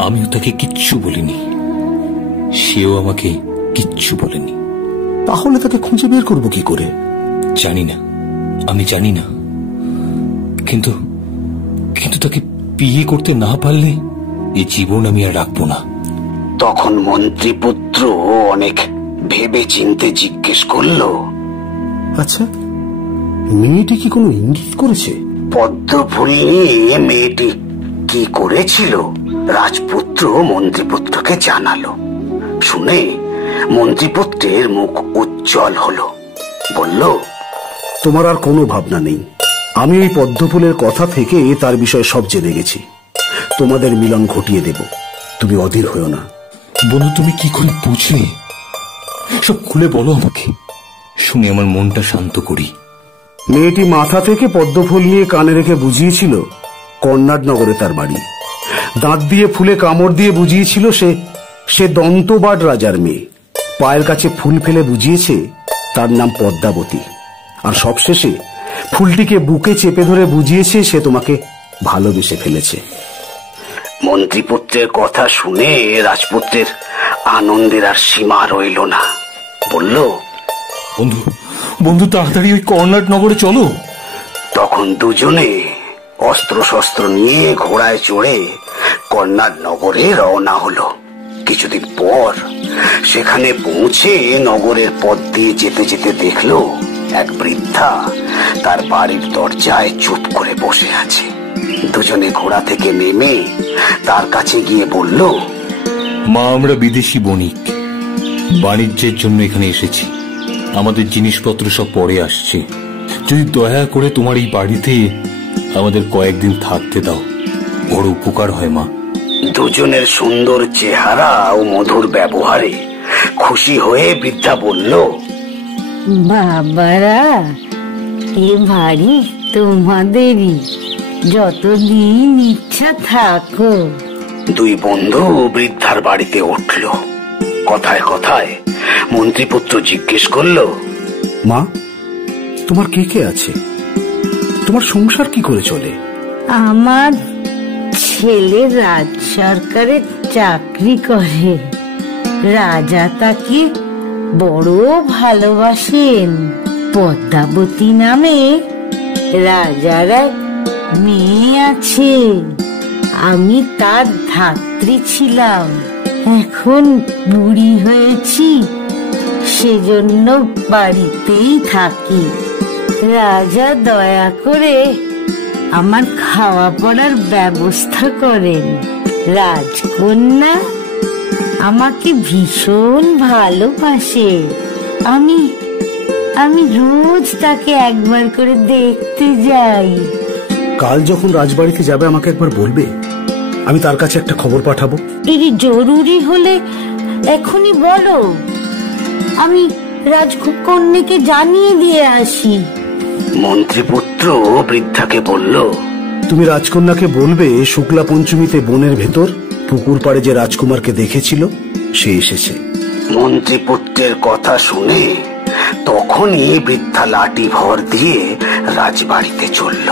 আমিও তাকে কিচ্ছু বলিনি, সেও আমাকে কিচ্ছু বলেনি। তাহলে তাকে খুঁজে বের করবো কি করে? জানি না, আমি জানি না, কিন্তু কিন্তু তাকে বিয়ে করতে না পারলে এই জীবন আমি আর রাখবো না। তখন মন্ত্রীপুত্র অনেক ভেবে চিনতে জিজ্ঞেস করলো, আচ্ছা, মেয়েটি কি কোনো ইঙ্গিত করেছে? পদ্মফুল নিয়ে মেয়েটি কি করেছিল রাজপুত্র মন্ত্রীপুত্রকে জানালো। শুনে মন্ত্রীপুত্রের মুখ উজ্জ্বল হলো। বলল, তোমার আর কোনো ভাবনা নেই। আমি ওই পদ্মফুলের কথা থেকে তার বিষয়ে সব জেনে গেছি। তোমাদের মিলন ঘটিয়ে দেব, তুমি অধীর হও না। বন্ধু, তুমি কি করে বুঝলে? সব খুলে বলো আমাকে, শুনে আমার মনটা শান্ত করি। মেয়েটি মাথা থেকে পদ্মফুল নিয়ে কানে রেখে বুঝিয়েছিল কর্ণাটনগরে তার বাড়ি। দাঁত দিয়ে ফুলে কামড় দিয়ে বুঝিয়েছিল সে দন্তবাট রাজার মেয়ে। পায়ের কাছে ফুল ফেলে বুঝিয়েছে তার নাম পদ্মাবতী। আর সবশেষে ফুলটিকে বুকে চেপে ধরে বুঝিয়েছে সে তোমাকে ভালোবেসে ফেলেছে। মন্ত্রীপুত্রের কথা শুনে রাজপুত্রের আনন্দের আর সীমা রইল না। বলল, বন্ধু বন্ধু তাড়াতাড়ি ওই কর্ণাটনগরে চলো। তখন দুজনে অস্ত্র শস্ত্র নিয়ে ঘোড়ায় চড়ে কর্ণাটনগরে রওনা হলো। কিছুদিন পর সেখানে পৌঁছে নগরের পথ দিয়ে যেতে যেতে দেখলো এক বৃদ্ধা তার বাড়ির দরজায় চুপ করে বসে আছে। দুজনে ঘোড়া থেকে নেমে তার কাছে গিয়ে বলল, মা, আমরা বিদেশি বণিক, বাণিজ্যের জন্য এখানে এসেছি। আমাদের জিনিসপত্র সব পরে আসছে। যদি দয়া করে তোমার এই বাড়িতে আমাদের কয়েকদিন থাকতে দাও, বড় উপকার হয় মা। দুজনের সুন্দর চেহারা ও মধুর ব্যবহারে খুশি হয়ে বৃদ্ধা বলল, বাবারা, এ বাড়ি তোমাদেরই, যতদিন ইচ্ছা থাকো। দুই বন্ধু বৃদ্ধার বাড়িতে উঠল। কথায় কথায় মন্ত্রীপুত্র জিজ্ঞেস করলো, মা, তোমার কে কে আছে? তোমার সংসার কি করে চলে? আমার ছেলে রাজ সরকারের চাকরি করে। রাজা তাকে বড় ভালোবাসেন। পদ্মাবতী নামে রাজার এক মেয়ে আছে। আমি তার ধাত্রী ছিলাম, এখন বুড়ি হয়েছি, সেজন্য বাড়িতেই থাকি। রাজা দয়া করে আমার খাওয়া পড়ার ব্যবস্থা করেন। রাজকন্যা আমাকে ভীষণ ভালোবাসে। আমি রোজ তাকে একবার করে দেখতে যাই। কাল যখন রাজবাড়িতে যাবে আমাকে একবার বলবে, আমি তার কাছে একটা খবর পাঠাবো। এর জরুরি হলে এখনই বলো, আমি রাজকন্যাকে জানিয়ে দিয়ে আসি। মন্ত্রীপুত্র বৃদ্ধাকে বলল, তুমি রাজকন্যাকে বলবে শুক্লা পঞ্চমীতে বনের ভেতর পুকুর পাড়ে যে রাজকুমারকে দেখেছিল সে এসেছে। মন্ত্রীপুত্রের কথা শুনে তখনই বৃদ্ধা লাঠি ভর দিয়ে রাজবাড়িতে চলল।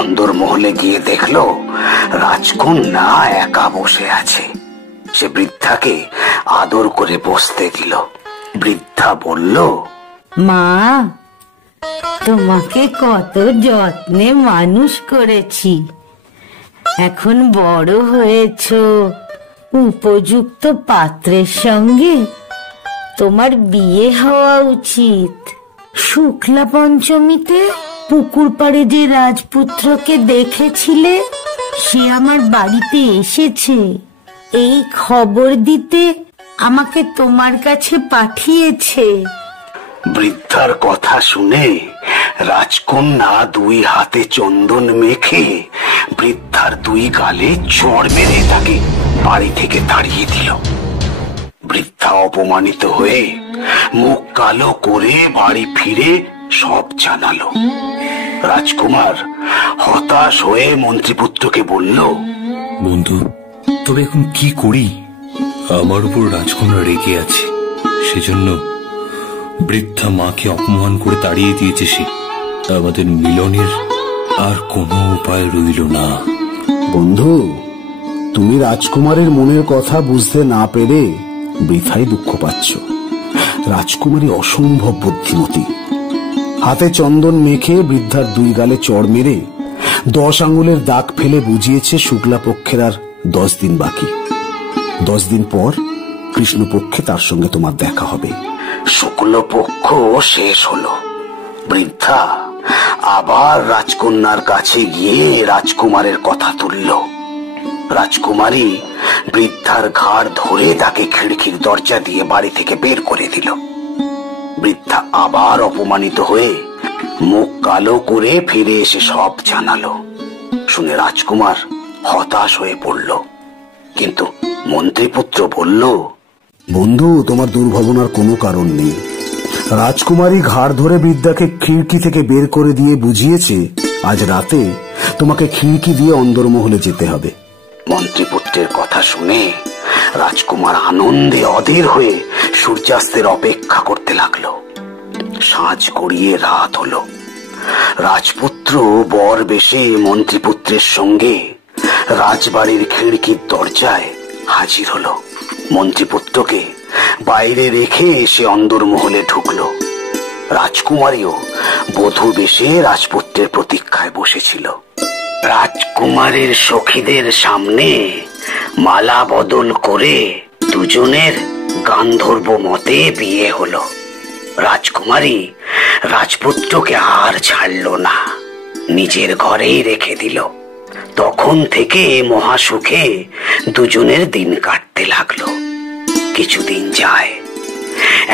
অন্দরমহলে গিয়ে দেখলো রাজকন্যা একা বসে আছে। সে বৃদ্ধাকে আদর করে বসতে দিল। বৃদ্ধা বলল, মা, তোমাকে কত যত্নে মানুষ করেছি। এখন বড় হয়েছ, উপযুক্ত পাত্রের সঙ্গে তোমার বিয়ে হওয়া উচিত। শুক্লা পঞ্চমীতে পুকুর পাড়ে যে রাজপুত্রকে দেখেছিলে সে আমার বাড়িতে এসেছে। এই খবর দিতে আমাকে তোমার কাছে পাঠিয়েছে। বৃদ্ধার কথা শুনে রাজকন্যা দুই হাতে চন্দন মেখে বৃদ্ধার দুই গালে চড় মেরে তাকে বাড়ি থেকে তাড়িয়ে দিল। বৃদ্ধা অপমানিত হয়ে মুখ কালো করে বাড়ি ফিরে সব জানালো। রাজকুমার হতাশ হয়ে মন্ত্রীপুত্রকে বলল, বন্ধু, তবে এখন কি করি? আমার উপর রাজকন্যা রেগে আছে, সেজন্য বৃদ্ধা মাকে অপমান করে তাড়িয়ে দিয়েছে সে। আমাদের মিলনের আর কোনো উপায় রইল না। বন্ধু, তুমি রাজকুমারীর মনের কথা বুঝতে না পেরে বৃথাই দুঃখ পাচ্ছ। রাজকুমারী অসম্ভব বুদ্ধিমতী। হাতে চন্দন মেখে বৃদ্ধার 2 গালে চড় মেরে 10 আঙুলের দাগ ফেলে বুঝিয়েছে শুক্লাপক্ষের আর 10 দিন বাকি। 10 দিন পর কৃষ্ণপক্ষে তার সঙ্গে তোমার দেখা হবে। শুক্লপক্ষ শেষ হলো। বৃদ্ধা আবার রাজকন্যার কাছে গিয়ে রাজকুমারের কথা তুলল। রাজকুমারী বৃদ্ধার ঘাড় ধরে তাকে খিড়কির দরজা দিয়ে বাড়ি থেকে বের করে দিল। বৃদ্ধা আবার অপমানিত হয়ে মুখ কালো করে ফিরে এসে সব জানালো। শুনে রাজকুমার হতাশ হয়ে পড়ল। কিন্তু মন্ত্রীপুত্র বলল, বন্ধু, তোমার দুর্ভাবনার কোনো কারণ নেই। রাজকুমারী ঘাড় ধরে বৃদ্ধাকে খিড়কি থেকে বের করে দিয়ে বুঝিয়েছে আজ রাতে তোমাকে খিড়কি দিয়ে অন্দরমহলে যেতে হবে। মন্ত্রীপুত্রের কথা শুনে রাজকুমার আনন্দে অধীর হয়ে সূর্যাস্তের অপেক্ষা করতে লাগলো। সাঁঝ গড়িয়ে রাত হলো। রাজপুত্র বর বেশে মন্ত্রীপুত্রের সঙ্গে রাজবাড়ির খিড়কির দরজায় হাজির হলো। মন্ত্রীপুত্রকে বাইরে রেখে এসে অন্দরমহলে ঢুকলো। রাজকুমারীও বধূ বেশে রাজপুত্রের প্রতীক্ষায় বসেছিল। রাজকুমারীর সখীদের সামনে মালা বদল করে দুজনের গান্ধর্ব মতে বিয়ে হলো। রাজকুমারী রাজপুত্রকে আর ছাড়ল না, নিজের ঘরেই রেখে দিল। তখন থেকে মহাসুখে দুজনের দিন কাটতে লাগলো। কিছুদিন যায়।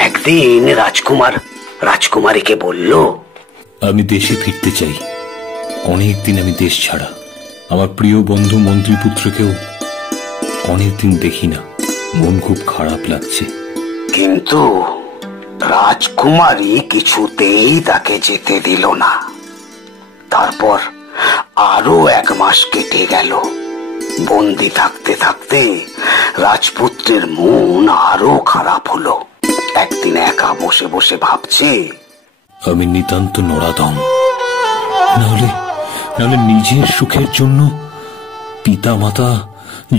একদিন রাজকুমার রাজকুমারীকে বলল, আমি দেশে ফিরতে চাই। অনেকদিন আমি দেশ ছাড়া। আমার প্রিয় বন্ধু মন্ত্রীপুত্রকেও অনেকদিন দেখি না, মন খুব খারাপ লাগছে। কিন্তু রাজকুমারী কিছুতেই তাকে যেতে দিল না। তারপর আরো 1 মাস কেটে গেল। বন্দি থাকতে থাকতে রাজপুত্রের মন আরো খারাপ হলো। একদিন একা বসে বসে ভাবছে, আমি নিতান্ত নরাধম। নাহলে নিজের সুখের জন্য পিতা মাতা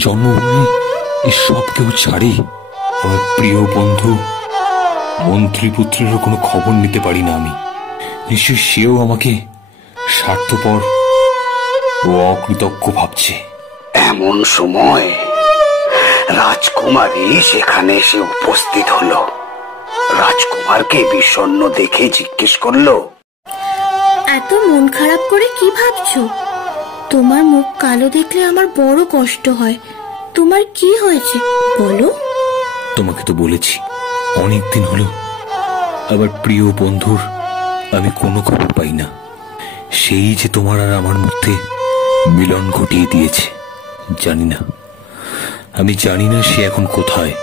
জন্মভূমি এসব কেউ ছাড়ি। আমার প্রিয় বন্ধু মন্ত্রীপুত্রেরও কোনো খবর নিতে পারি না আমি। নিশ্চয় সেও আমাকে স্বার্থপর ও অকৃতজ্ঞ ভাবছে। এমন সময় রাজকুমারী সেখানে এসে উপস্থিত হলো। রাজকুমারকে বিষণ্ণ দেখে জিজ্ঞেস করলো, এত মন খারাপ করে কি ভাবছো? তোমার মুখ কালো দেখলে আমার বড় কষ্ট হয়। তোমার কি হয়েছে বলো? তোমাকে তো বলেছি অনেকদিন হলো আবার প্রিয় বন্ধুর আমি কোনো খবর পাই না। সেই যে তোমার আর আমার মধ্যে মিলন ঘটিয়ে দিয়েছে। আমি জানি না সে এখন কোথায়,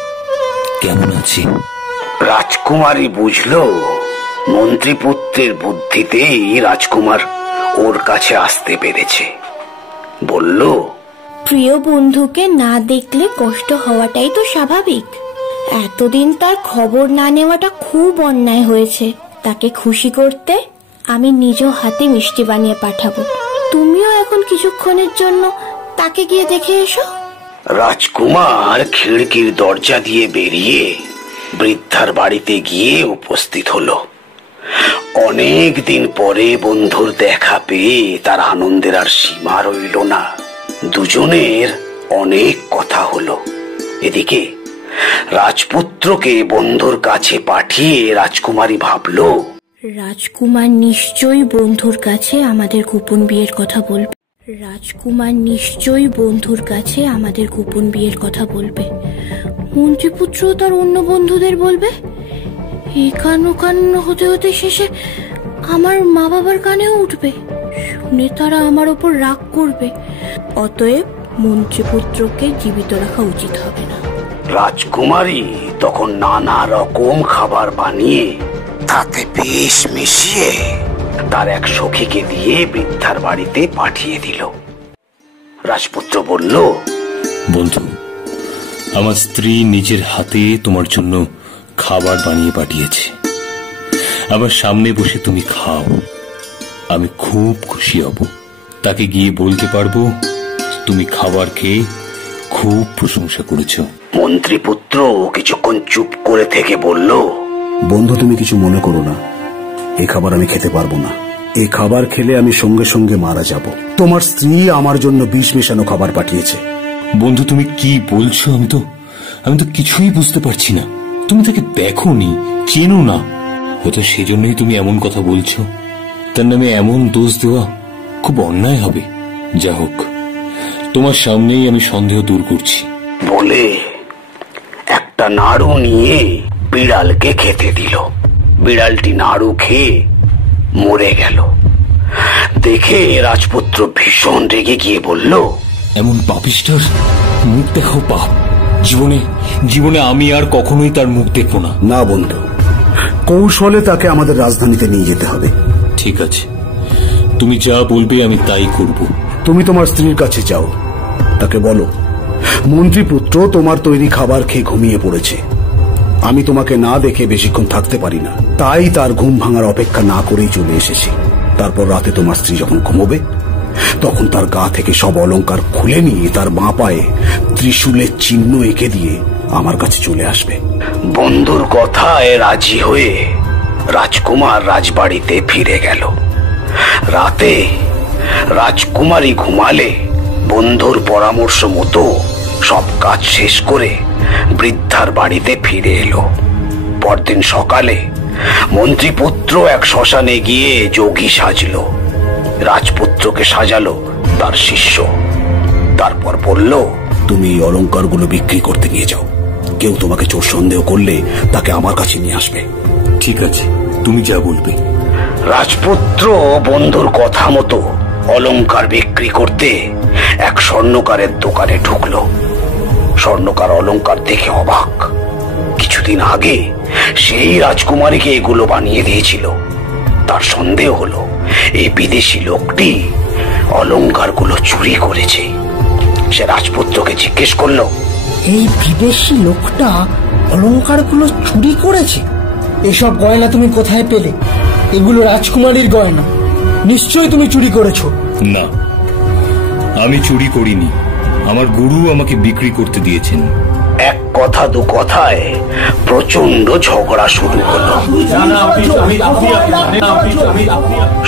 কেমন আছে। রাজকুমারী বুঝলো মন্ত্রীপুত্রের বুদ্ধিতেই রাজকুমার ওর কাছে আসতে পেরেছে। বলল, প্রিয় বন্ধুকে না দেখলে কষ্ট হওয়াটাই তো স্বাভাবিক। এতদিন তার খবর না নেওয়াটা খুব অন্যায় হয়েছে। তাকে খুশি করতে আমি নিজ হাতে মিষ্টি বানিয়ে পাঠাবো। তুমিও এখন কিছুক্ষণের জন্য তাকে গিয়ে দেখে এসো। রাজকুমার খিড়কির দরজা দিয়ে বেরিয়ে বৃদ্ধার বাড়িতে গিয়ে উপস্থিত হলো। অনেক দিন পরে বন্ধুর দেখা পেয়ে তার আনন্দের আর সীমা রইল না। দুজনের অনেক কথা হলো। এদিকে রাজপুত্রকে বন্ধুর কাছে পাঠিয়ে রাজকুমারী ভাবল, রাজকুমার নিশ্চয়ই বন্ধুর কাছে আমাদের গোপন বিয়ের কথা বলবে। রাজকুমার নিশ্চয়ই বন্ধুর কাছে আমাদের গোপন বিয়ের কথা বলবে। মন্ত্রীপুত্র তার অন্য বন্ধুদের বলবে। এই কান্ন হতে হতে শেষে আমার মা বাবার কানেও উঠবে। শুনে তারা আমার ওপর রাগ করবে। অতএব মন্ত্রীপুত্রকে জীবিত রাখা উচিত হবে না। রাজকুমারী তখন নানা রকম খাবার বানিয়ে তাতে বেশ মিশিয়ে তার এক সখীকে দিয়ে বৃদ্ধার বাড়িতে পাঠিয়ে দিল। রাজপুত্র বলল, বন্ধু, আমার স্ত্রী নিজের হাতে তোমার জন্য খাবার বানিয়ে পাঠিয়েছে। আবার সামনে বসে তুমি খাও। আমি খুব খুশি হব। তাকে গিয়ে বলতে পারবো তুমি খাবার খেয়ে খুব প্রশংসা করেছ। মন্ত্রীপুত্র কিছুক্ষণ চুপ করে থেকে বলল, বন্ধু, তুমি কিছু মনে করো না, এই খাবার আমি খেতে পারবো না। এই খাবার খেলে আমি সঙ্গে সঙ্গে মারা যাব। তোমার স্ত্রী আমার জন্য বিষ মেশানো খাবার পাঠিয়েছে। বন্ধু, তুমি কি বলছো? আমি তো কিছুই বুঝতে পারছি না। তুমি তাকে দেখোনি, চেনো না, হয়তো সেজন্যই তুমি এমন কথা বলছো। তার নামে এমন দোষ দেওয়া খুব অন্যায় হবে। যা হোক, তোমার সামনেই আমি সন্দেহ দূর করছি। বলে একটা নাড়ু নিয়ে বিড়ালকে খেতে দিল। বিড়ালটি নাড়ু খেয়ে মরে গেল। দেখে রাজপুত্র ভীষণ রেগে গিয়ে বলল, এমন পাপিষ্টার মুখ দেখাও পাপ। জীবনে আমি আর কখনোই তার মুখ দেখবো না। না বন্ধু, কৌশলে তাকে আমাদের রাজধানীতে নিয়ে যেতে হবে। ঠিক আছে, তুমি যা বলবে আমি তাই করব। তুমি তোমার স্ত্রীর কাছে যাও, তাকে বলো মন্ত্রীপুত্র তোমার তৈরি খাবার খেয়ে ঘুমিয়ে পড়েছে। আমি তোমাকে না দেখে বেশিক্ষণ থাকতে পারি না, তাই তার ঘুম ভাঙার অপেক্ষা না করেই চলে এসেছি। তারপর রাতে তোমার স্ত্রী যখন ঘুমোবে তখন তার গা থেকে সব অলংকার খুলে নিয়ে তার বাঁ পায়ে ত্রিশূলের চিহ্ন এঁকে দিয়ে আমার কাছে চলে আসবে। বন্ধুর কথায় রাজি হয়ে রাজকুমার রাজবাড়িতে ফিরে গেল। রাতে রাজকুমারী ঘুমালে বন্ধুর পরামর্শ মতো সব কাজ শেষ করে বৃদ্ধার বাড়িতে ফিরে এলো। পরদিন সকালে মন্ত্রীপুত্র এক শ্মশানে গিয়ে যোগী সাজলো। রাজপুত্রকে সাজালো তার শিষ্য। তারপর বলল, তুমি এই অলংকারগুলো বিক্রি করতে নিয়ে যাও। কেউ তোমাকে চোর সন্দেহ করলে তাকে আমার কাছে নিয়ে আসবে। ঠিক আছে, তুমি যা বলবে। রাজপুত্র বন্ধুর কথা মতো অলংকার বিক্রি করতে এক স্বর্ণকারের দোকানে ঢুকলো। স্বর্ণকার অলংকার দেখে অবাক। কিছুদিন আগে সেই রাজকুমারীকে এগুলো বানিয়ে দিয়েছিল। তার সন্দেহ হলো এই বিদেশি লোকটি অলংকারগুলো চুরি করেছে। সে রাজপুত্রকে জিজ্ঞেস করলো, এই বিদেশি লোকটা অলংকারগুলো চুরি করেছে? এসব গয়না তুমি কোথায় পেলে? এগুলো রাজকুমারীর গয়না, নিশ্চয়ই তুমি চুরি করেছো। না, আমি চুরি করিনি। আমার গুরু আমাকে বিক্রি করতে দিয়েছেন। এক কথা দু কথায় প্রচন্ড ঝগড়া শুরু হলো।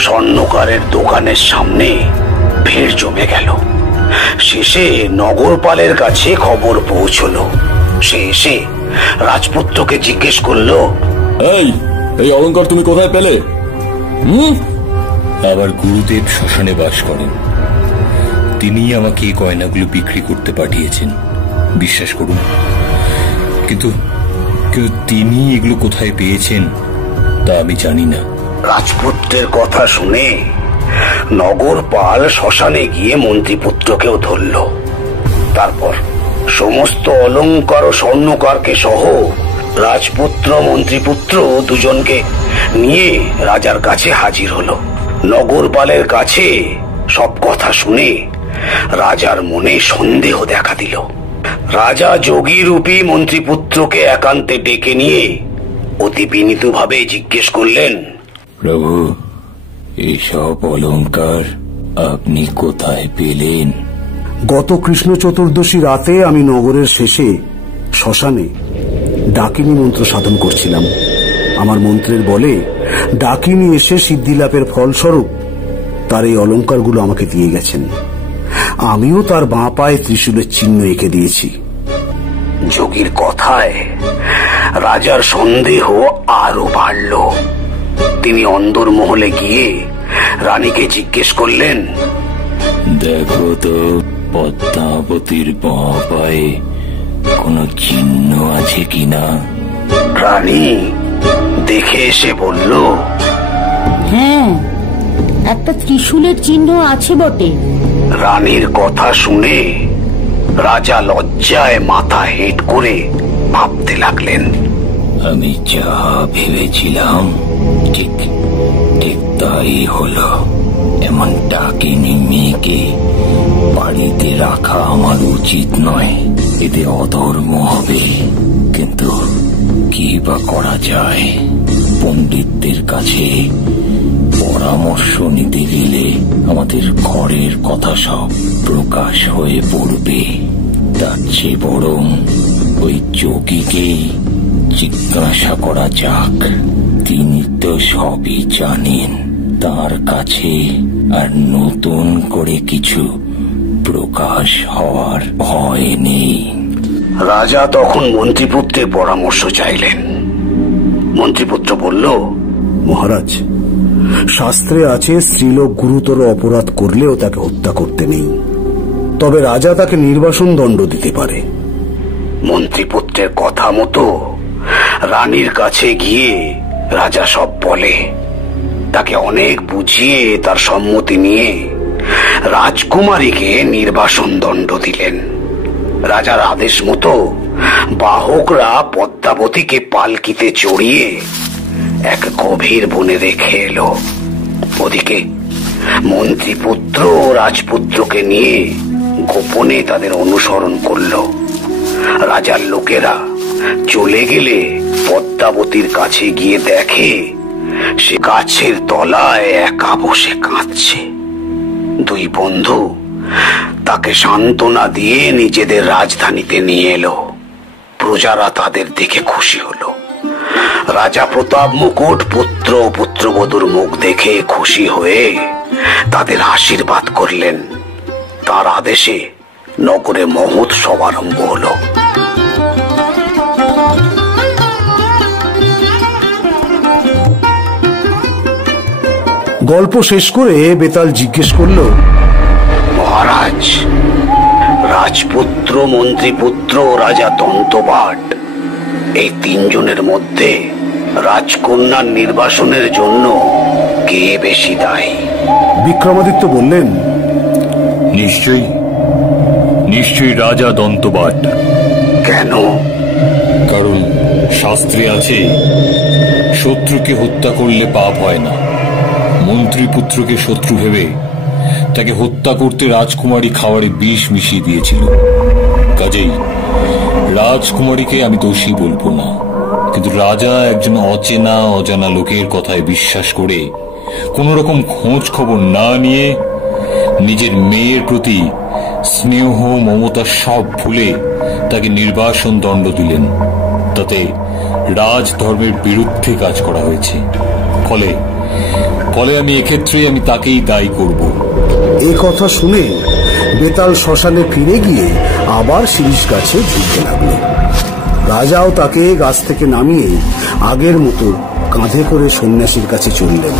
স্বর্ণকারের দোকানের সামনে ভিড় জমে গেল। শেষে নগরপালের কাছে খবর পৌঁছলো। সে এসে রাজপুত্রকে জিজ্ঞেস করলো, এই অলংকার তুমি কোথায় পেলে? আবার গুরুদেব শ্মশানে বাস করেন। তিনি আমাকে এই গয়নাগুলো বিক্রি করতে পাঠিয়েছেন, বিশ্বাস করুন। কিন্তু তিনি এগুলো কোথায় পেয়েছেন তা আমি জানি না। রাজপুত্রের কথা শুনে নগরপাল শ্মশানে গিয়ে মন্ত্রীপুত্রকেও ধরল। তারপর সমস্ত অলংকার ও স্বর্ণকারকে সহ রাজপুত্র মন্ত্রীপুত্র দুজনকে নিয়ে রাজার কাছে হাজির হলো। নগরপালের কাছে সব কথা শুনে রাজার মনে সন্দেহ দেখা দিল। রাজা যোগী রূপী মন্ত্রীপুত্রকে একান্তে ডেকে নিয়ে অতি বিনীতভাবে জিজ্ঞেস করলেন, প্রভু, এইসব অলংকার আপনি কোথায় পেলেন? গত কৃষ্ণ চতুর্দশী রাতে আমি নগরের শেষে শ্মশানে ডাকিনী মন্ত্র সাধন করছিলাম। আমার মন্ত্রের বলে ডাকিনী এসে সিদ্ধিলাভের ফলস্বরূপ তার এই অলংকারগুলো আমাকে দিয়ে গেছেন। আমিও তার বাঁ পায়ে ত্রিশূলের চিহ্ন এঁকে দিয়েছি। যোগীর কথায় রাজার সন্দেহ আরো বাড়ল। তিনি অন্দরমহলে গিয়ে রানীকে জিজ্ঞেস করলেন, দেখো তো পদ্মাবতীর বাঁ পায়ে কোনো চিহ্ন আছে কিনা। রানী দেখে এসে বলল, হ্যাঁ, একটা ত্রিশূলের চিহ্ন আছে বটে। রানীর কথা শুনে রাজা লজ্জায় মাথা হেঁট করে ভাবতে লাগলেন, আমি যা ভেবেছিলাম ঠিক তাই হলো। এমন ডাকিনী মেয়েকে বাড়িতে রাখা আমার উচিত নয়, এতে অধর্ম হবে। কিন্তু কি বা করা যায়? পণ্ডিতদের কাছে পরামর্শ নিতে গেলে আমাদের ঘরের কথা সব প্রকাশ হয়ে পড়বে। তার চেয়ে বরং ওই যোগীকেই জিজ্ঞাসা করা যাক। তিনি তো সবই জানেন, তার কাছে আর নতুন করে কিছু প্রকাশ হওয়ার ভয় নেই। রাজা তখন মন্ত্রীপুত্রের পরামর্শ চাইলেন। মন্ত্রীপুত্র বলল, মহারাজ, শাস্ত্রে আছে স্ত্রীলোক গুরুতর অপরাধ করলেও তাকে হত্যা করতে নেই, তবে রাজা তাকে নির্বাসন দণ্ড দিতে পারে। মন্ত্রীপুত্রের কথা মতো রানীর কাছে গিয়ে রাজা সব বলে। তাকে অনেক বুঝিয়ে তার সম্মতি নিয়ে রাজকুমারীকে নির্বাসন দণ্ড দিলেন। রাজার আদেশ মতো বাহকরা পদ্মাবতীকে পালকিতে চড়িয়ে এক গভীর বনে রেখে এলো। ওদিকে মন্ত্রীপুত্র ও রাজপুত্রকে নিয়ে গোপনে তাদের অনুসরণ করল। রাজার লোকেরা চলে গেলে পদ্মাবতীর কাছে গিয়ে দেখে সে গাছের তলায় একা বসে কাঁদছে। দুই বন্ধু তাকে সান্ত্বনা দিয়ে নিজেদের রাজধানীতে নিয়ে এলো। প্রজারা তাদের দেখে খুশি হলো। রাজা প্রতাপ মুকুট পুত্র ও পুত্রবধূর মুখ দেখে খুশি হয়ে তাদের আশীর্বাদ করলেন। তার আদেশে নগরে মহোৎসব আরম্ভ হলো। গল্প শেষ করে বেতাল জিজ্ঞেস করল, মহারাজ, রাজপুত্র, মন্ত্রীপুত্র ও রাজা দন্তবাট, এই তিনজনের মধ্যে রাজকন্যার নির্বাসনের জন্য কে বেশি দায়ী? বিক্রমাদিত্য বললেন, নিশ্চয়ই রাজা দন্তবাট। কেন? কারণ শাস্ত্রে আছে শত্রুকে হত্যা করলে পাপ হয় না। মন্ত্রীপুত্রকে শত্রু ভেবে তাকে হত্যা করতে রাজকুমারী খাবারে বিষ মিশিয়ে দিয়েছিল। কাজেই রাজকুমারীকে আমি দোষী বলবো না, কিন্তু রাজা একজন অচেনা অজানা লোকের কথায় বিশ্বাস করে কোন রকম খোঁজ খবর না নিয়ে নিজের মেয়ের প্রতি স্নেহ মমতা সব ভুলে তাকে নির্বাসন দণ্ড দিলেন। তাতে রাজধর্মের বিরুদ্ধে কাজ করা হয়েছে। ফলে আমি এক্ষেত্রে তাকেই দায়ী করব। এই কথা শুনে বেতাল শ্মশানে ফিরে গিয়ে আবার শিরীষ গাছে ঝুলতে লাগলো। রাজাও তাকে গাছ থেকে নামিয়ে আগের মতো কাঁধে করে সন্ন্যাসীর কাছে চললেন।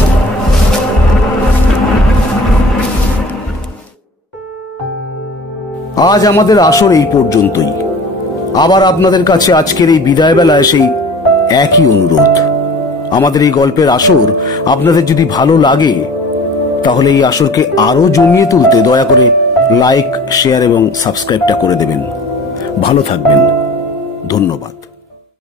আজ আমাদের আসর এই পর্যন্তই। আবার আপনাদের কাছে আজকের এই বিদায় বেলায় সেই একই অনুরোধ। আমাদের এই গল্পের আসর আপনাদের যদি ভালো লাগে তাহলে এই আসরকে আরো জমিয়ে তুলতে দয়া করে লাইক, শেয়ার এবং সাবস্ক্রাইবটা করে দেবেন। ভালো থাকবেন। ধন্যবাদ।